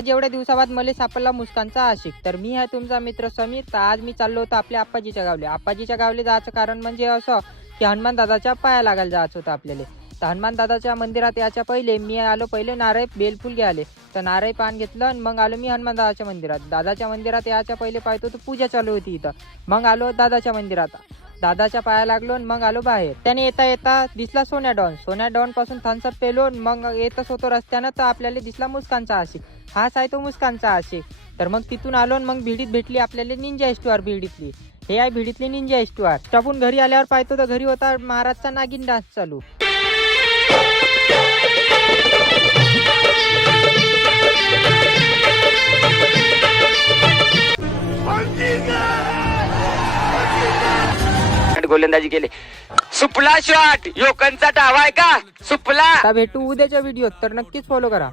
आज एवढ्या दिवसाबाद मला सापडला मुस्कानचा आशिक. तर मी आहे तुमचा मित्र समीर. तर आज मी चाललो होतो आपल्या आप्पाजीच्या गावले. आप्पाजीच्या गावले जायचं कारण म्हणजे असं की हनुमान दादाच्या पाया लागायला जायचं होतं आपल्याला. तर हनुमान दादाच्या मंदिरात याच्या पहिले मी आलो पहिले नारळ बेलफूल घ्यायले. तर नारळ पान घेतलं आणि मग आलो मी हनुमान दादाच्या मंदिरात. दादाच्या मंदिरात याच्या पहिले पाहतो तर पूजा चालू होती इथं. मग आलो दादाच्या मंदिरात. दादाच्या पाया लागलो आणि मग आलो बाहेर. त्याने येता येता दिसला सोन्या डॉन. सोन्या डॉन पासून थम्सअप पेलो. मग येतच होतो रस्त्यानं तर आपल्याला दिसला मुस्कानचा आशिक. हाच आहे तो मुस्कानचा आशिक. तर मग तिथून आलो आणि मग भिडीत भेटली आपल्याला निंजा एस्टुआर भिडीतली. हे आहे भिडीतली निंजा एस्टुआर. स्टॉपून घरी आल्यावर पाहतो तर घरी होता महाराजचा नागिन डान्स चालू. गोलंदाजी केले. सुपला शॉट योकनचा डाव आहे का सुपला. आता भेटू उद्याच्या व्हिडिओत तर नक्कीच फॉलो करा.